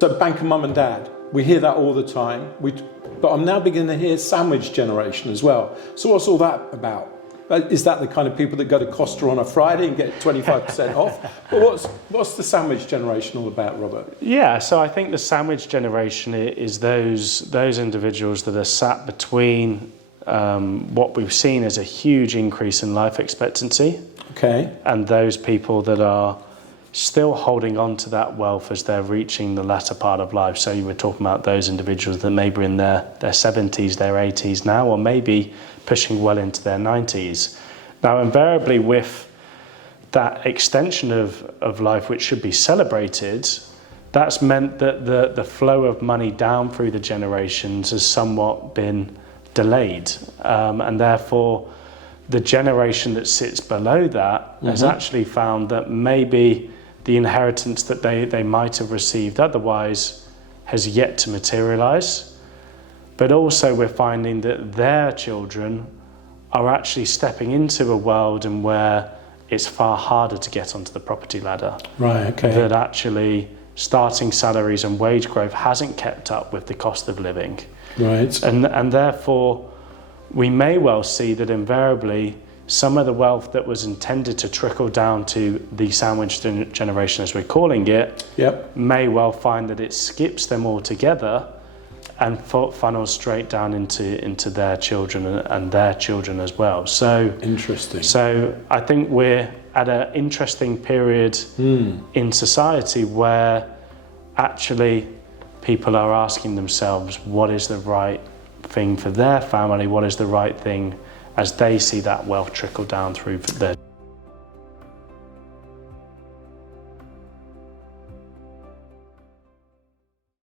So banker mum and dad, we hear that all the time. But I'm now beginning to hear sandwich generation as well. So what's all that about? Is that the kind of people that go to Costa on a Friday and get 25% off? But what's the sandwich generation all about, Robert? Yeah, so I think the sandwich generation is those individuals that are sat between what we've seen as a huge increase in life expectancy, okay, and those people that are still holding on to that wealth as they're reaching the latter part of life. So you were talking about those individuals that maybe in their 70s, their 80s now, or maybe pushing well into their 90s. Now, invariably with that extension of life, which should be celebrated, that's meant that the flow of money down through the generations has somewhat been delayed. And therefore, the generation that sits below that has actually found that maybe the inheritance that they might have received otherwise has yet to materialize. But also we're finding that their children are actually stepping into a world in where it's far harder to get onto the property ladder. Right, okay. That actually starting salaries and wage growth hasn't kept up with the cost of living. Right. And therefore, we may well see that invariably some of the wealth that was intended to trickle down to the sandwich generation, as we're calling it, may well find that it skips them altogether and funnels straight down into their children and their children as well. So interesting. So I think we're at an interesting period in society where actually people are asking themselves what is the right thing for their family, what is the right thing as they see that wealth trickle down through their